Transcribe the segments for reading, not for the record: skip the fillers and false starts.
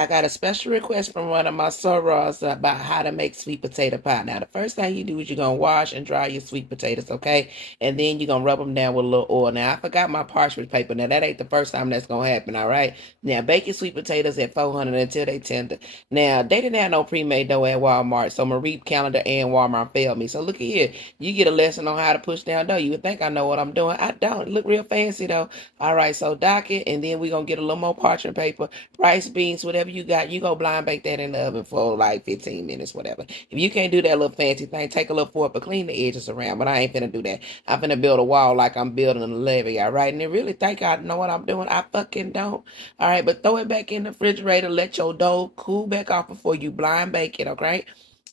I got a special request from one of my sorors about how to make sweet potato pie. Now, the first thing you do is you're going to wash and dry your sweet potatoes, okay? And then you're going to rub them down with a little oil. Now, I forgot my parchment paper. Now, that ain't the first time that's going to happen, all right? Now, bake your sweet potatoes at 400 until they tender. Now, they didn't have no pre-made dough at Walmart, so Marie Calendar and Walmart failed me. So, look at here. You get a lesson on how to push down dough. You would think I know what I'm doing. I don't. It look real fancy, though. All right, so dock it, and then we're going to get a little more parchment paper, rice, beans, whatever you got. You go blind bake that in the oven for like 15 minutes, whatever. If you can't do that little fancy thing, take a little fork, but clean the edges around. But I ain't finna do that. I'm finna build a wall like I'm building a levee, all right? And they really think I know what I'm doing. I fucking don't. All right, but throw it back in the refrigerator. Let your dough cool back off before you blind bake it, okay?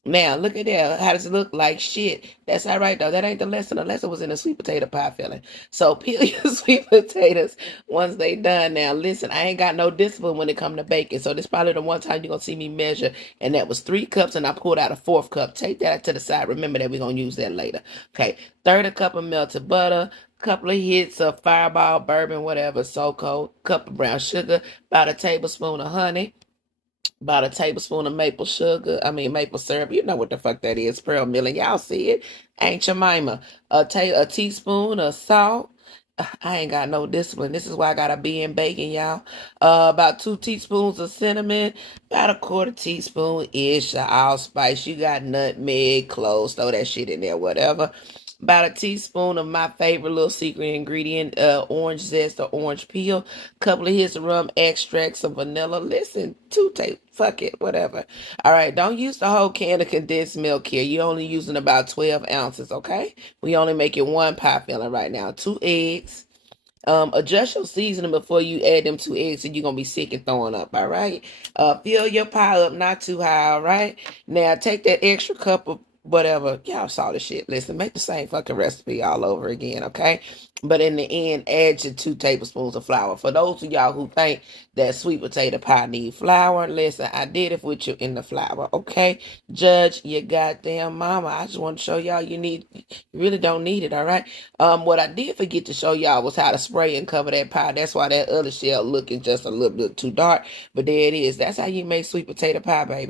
Now, look at that. How does it look? Like shit? That's all right, though. That ain't the lesson. The lesson was in the sweet potato pie filling. So peel your sweet potatoes once they done. Now, listen, I ain't got no discipline when it come to baking. So this probably the one time you're going to see me measure. And that was 3 cups, and I pulled out a fourth cup. Take that to the side. Remember that we're going to use that later. Okay, third a cup of melted butter, couple of hits of Fireball, bourbon, whatever, so cold, cup of brown sugar, about a tablespoon of honey, about a tablespoon of maple syrup. You know what the fuck that is, Pearl Milling. Y'all see it. Ain't Jemima. A teaspoon of salt. I ain't got no discipline. This is why I gotta be in baking, y'all. About 2 teaspoons of cinnamon, about a quarter teaspoon ish of allspice. You got nutmeg, cloves, throw that shit in there, whatever. About a teaspoon of my favorite little secret ingredient, orange zest or orange peel, couple of hits of rum extract, some vanilla. Listen, fuck it, whatever. All right, don't use the whole can of condensed milk here. You're only using about 12 ounces, okay? We only making one pie filling right now. 2 eggs. Adjust your seasoning before you add them 2 eggs, so you're gonna be sick and throwing up. All right. Fill your pie up, not too high. All right. Now take that extra cup of whatever. Y'all saw the shit. Listen, make the same fucking recipe all over again. Okay. But in the end, add your 2 tablespoons of flour. For those of y'all who think that sweet potato pie need flour, listen, I did it with you in the flour. Okay. Judge your goddamn mama. I just want to show y'all you really don't need it. All right. What I did forget to show y'all was how to spray and cover that pie. That's why that other shell looking just a little bit too dark. But there it is. That's how you make sweet potato pie, baby.